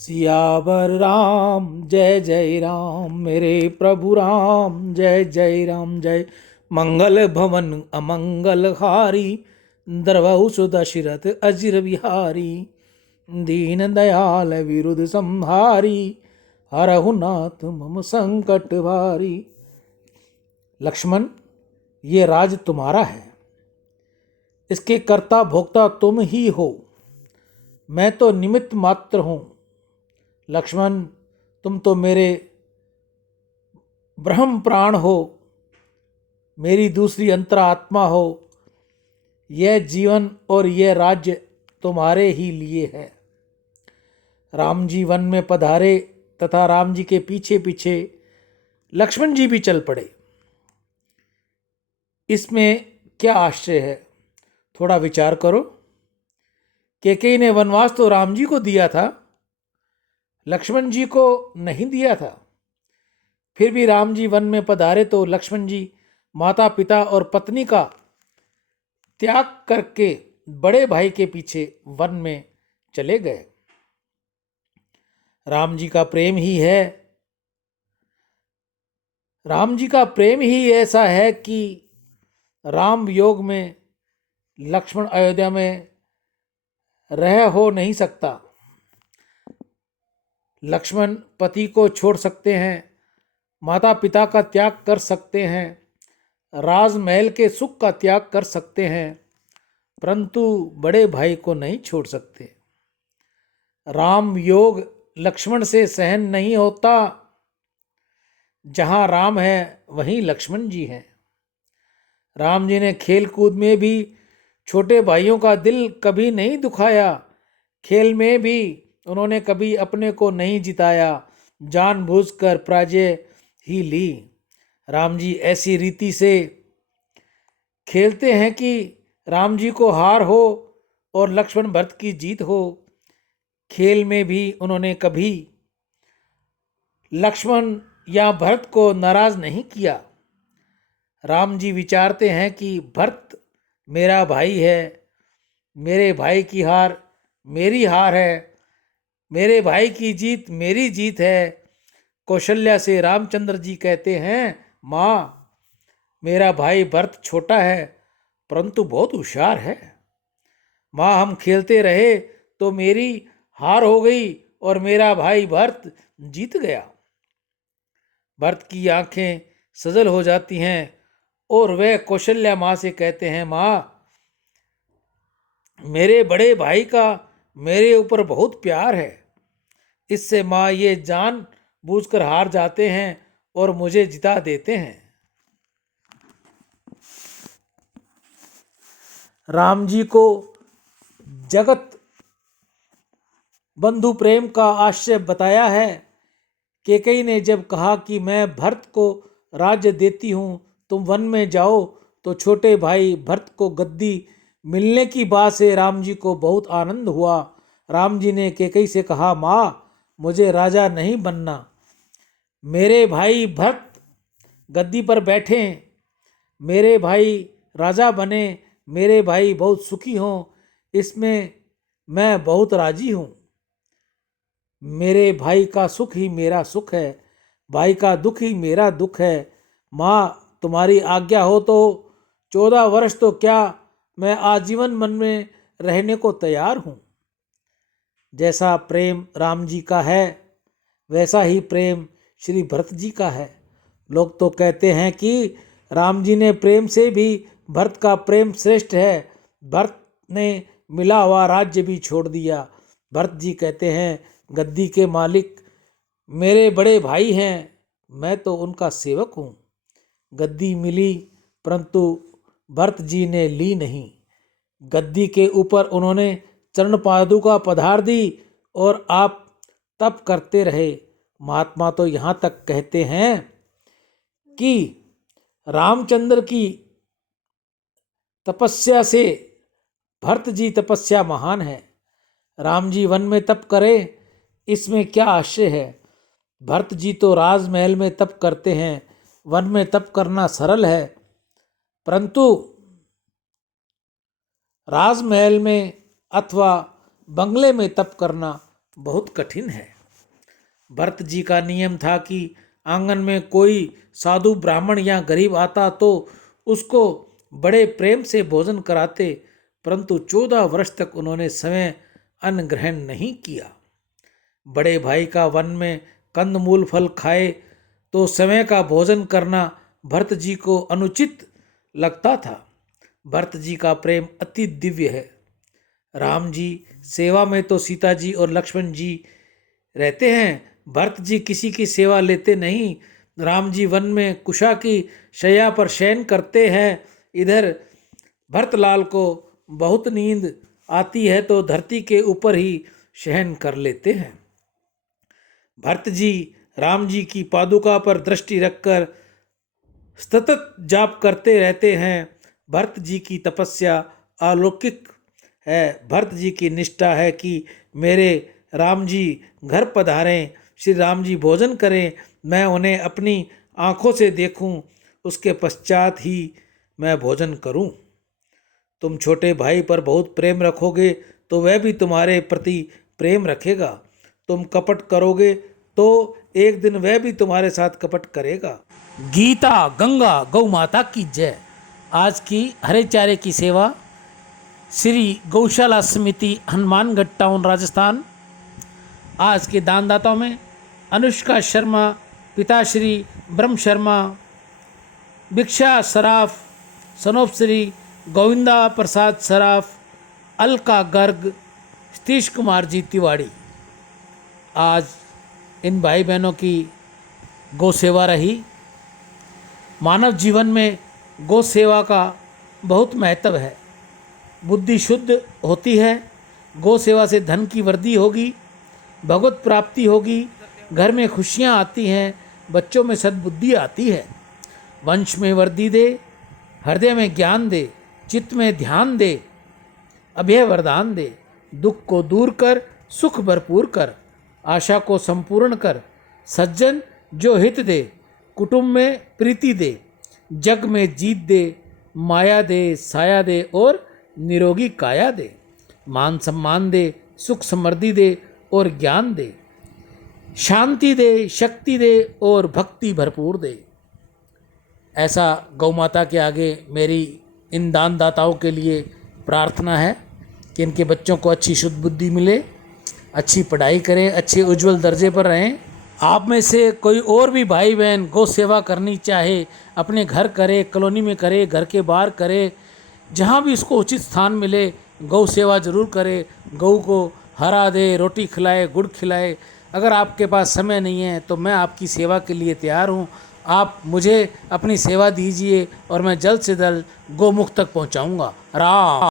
सियावर राम जय जय राम, मेरे प्रभु राम जय जय राम। जय मंगल भवन अमंगल हारी, द्रवहु सुदशरथ अजिर बिहारी। दीन दयाल विरुद्ध संहारी, हरहु नाथ मम संकट भारी। लक्ष्मण, ये राज तुम्हारा है, इसके कर्ता भोक्ता तुम ही हो, मैं तो निमित्त मात्र हूँ। लक्ष्मण, तुम तो मेरे ब्रह्म प्राण हो, मेरी दूसरी अंतरात्मा हो। यह जीवन और यह राज्य तुम्हारे ही लिए है। राम जी वन में पधारे तथा राम जी के पीछे पीछे लक्ष्मण जी भी चल पड़े। इसमें क्या आश्चर्य है, थोड़ा विचार करो। कैकेयी ने वनवास तो राम जी को दिया था, लक्ष्मण जी को नहीं दिया था। फिर भी राम जी वन में पधारे तो लक्ष्मण जी माता पिता और पत्नी का त्याग करके बड़े भाई के पीछे वन में चले गए। राम जी का प्रेम ही है, राम जी का प्रेम ही ऐसा है कि राम योग में लक्ष्मण अयोध्या में रह हो नहीं सकता। लक्ष्मण पति को छोड़ सकते हैं, माता पिता का त्याग कर सकते हैं, राजमहल के सुख का त्याग कर सकते हैं, परंतु बड़े भाई को नहीं छोड़ सकते। राम योग लक्ष्मण से सहन नहीं होता। जहाँ राम है वहीं लक्ष्मण जी हैं। राम जी ने खेल कूद में भी छोटे भाइयों का दिल कभी नहीं दुखाया। खेल में भी उन्होंने कभी अपने को नहीं जिताया, जानबूझकर पराजय ही ली। राम जी ऐसी रीति से खेलते हैं कि राम जी को हार हो और लक्ष्मण भरत की जीत हो। खेल में भी उन्होंने कभी लक्ष्मण या भरत को नाराज नहीं किया। राम जी विचारते हैं कि भरत मेरा भाई है, मेरे भाई की हार मेरी हार है, मेरे भाई की जीत मेरी जीत है। कौशल्या से रामचंद्र जी कहते हैं, माँ, मेरा भाई भरत छोटा है परंतु बहुत होशियार है। माँ, हम खेलते रहे तो मेरी हार हो गई और मेरा भाई भरत जीत गया। भरत की आंखें सजल हो जाती हैं और वह कौशल्या माँ से कहते हैं, माँ, मेरे बड़े भाई का मेरे ऊपर बहुत प्यार है, इससे माँ ये जान बूझकर हार जाते हैं और मुझे जिता देते हैं। राम जी को जगत बंधु प्रेम का आश्चर्य बताया है। कैकेयी ने जब कहा कि मैं भरत को राज्य देती हूँ, तुम वन में जाओ, तो छोटे भाई भरत को गद्दी मिलने की बात से राम जी को बहुत आनंद हुआ। राम जी ने कैकेयी से कहा, माँ, मुझे राजा नहीं बनना, मेरे भाई भरत गद्दी पर बैठे, मेरे भाई राजा बने, मेरे भाई बहुत सुखी हों, इसमें मैं बहुत राजी हूँ। मेरे भाई का सुख ही मेरा सुख है, भाई का दुख ही मेरा दुख है। माँ, तुम्हारी आज्ञा हो तो 14 वर्ष तो क्या, मैं आजीवन मन में रहने को तैयार हूँ। जैसा प्रेम राम जी का है वैसा ही प्रेम श्री भरत जी का है। लोग तो कहते हैं कि राम जी ने प्रेम से भी भरत का प्रेम श्रेष्ठ है, भरत ने मिला हुआ राज्य भी छोड़ दिया। भरत जी कहते हैं, गद्दी के मालिक मेरे बड़े भाई हैं, मैं तो उनका सेवक हूँ। गद्दी मिली परंतु भरत जी ने ली नहीं। गद्दी के ऊपर उन्होंने चरण पादुका पधार दी और आप तप करते रहे। महात्मा तो यहाँ तक कहते हैं कि रामचंद्र की तपस्या से भरत जी तपस्या महान है। राम जी वन में तप करें, इसमें क्या आश्चर्य है। भरत जी तो राजमहल में तप करते हैं, वन में तप करना सरल है, परंतु राजमहल में अथवा बंगले में तप करना बहुत कठिन है। भरत जी का नियम था कि आंगन में कोई साधु ब्राह्मण या गरीब आता तो उसको बड़े प्रेम से भोजन कराते, परंतु 14 वर्ष तक उन्होंने समय अन्न ग्रहण नहीं किया। बड़े भाई का वन में कंदमूल फल खाए तो समय का भोजन करना भरत जी को अनुचित लगता था। भरत जी का प्रेम अति दिव्य है। राम जी सेवा में तो सीता जी और लक्ष्मण जी रहते हैं, भरत जी किसी की सेवा लेते नहीं। राम जी वन में कुशा की शैया पर शयन करते हैं। इधर भरतलाल को बहुत नींद आती है तो धरती के ऊपर ही शयन कर लेते हैं। भरत जी राम जी की पादुका पर दृष्टि रखकर सतत जाप करते रहते हैं। भरत जी की तपस्या अलौकिक है। भरत जी की निष्ठा है कि मेरे राम जी घर पधारें, श्री राम जी भोजन करें, मैं उन्हें अपनी आँखों से देखूं, उसके पश्चात ही मैं भोजन करूं। तुम छोटे भाई पर बहुत प्रेम रखोगे तो वह भी तुम्हारे प्रति प्रेम रखेगा। तुम कपट करोगे तो एक दिन वह भी तुम्हारे साथ कपट करेगा। गीता गंगा गौ माता की जय। आज की हरे चारे की सेवा श्री गौशाला समिति हनुमानगढ़ टाउन राजस्थान। आज के दानदाताओं में अनुष्का शर्मा, पिताश्री ब्रह्म शर्मा, भिक्षा सराफ, सनोप श्री गोविंदा प्रसाद सराफ, अलका गर्ग, सतीश कुमार जी तिवाड़ी। आज इन भाई बहनों की गौ सेवा रही। मानव जीवन में गौ सेवा का बहुत महत्व है। बुद्धि शुद्ध होती है। गौ सेवा से धन की वृद्धि होगी, भगवत प्राप्ति होगी, घर में खुशियाँ आती हैं, बच्चों में सद्बुद्धि आती है। वंश में वृद्धि दे, हृदय में ज्ञान दे, चित्त में ध्यान दे, अभय वरदान दे, दुख को दूर कर, सुख भरपूर कर, आशा को संपूर्ण कर, सज्जन जो हित दे, कुटुंब में प्रीति दे, जग में जीत दे, माया दे, साया दे और निरोगी काया दे, मान सम्मान दे, सुख समृद्धि दे और ज्ञान दे, शांति दे, शक्ति दे और भक्ति भरपूर दे। ऐसा गौ माता के आगे मेरी इन दानदाताओं के लिए प्रार्थना है कि इनके बच्चों को अच्छी शुद्ध बुद्धि मिले, अच्छी पढ़ाई करें, अच्छे उज्जवल दर्जे पर रहें। आप में से कोई और भी भाई बहन गौ सेवा करनी चाहे, अपने घर करे, कॉलोनी में करे, घर के बाहर करे, जहाँ भी उसको उचित स्थान मिले गौ सेवा जरूर करे। गौ को हरा दे, रोटी खिलाए, गुड़ खिलाए। अगर आपके पास समय नहीं है तो मैं आपकी सेवा के लिए तैयार हूँ। आप मुझे अपनी सेवा दीजिए और मैं जल्द से जल्द गौमुख तक पहुँचाऊँगा। राम।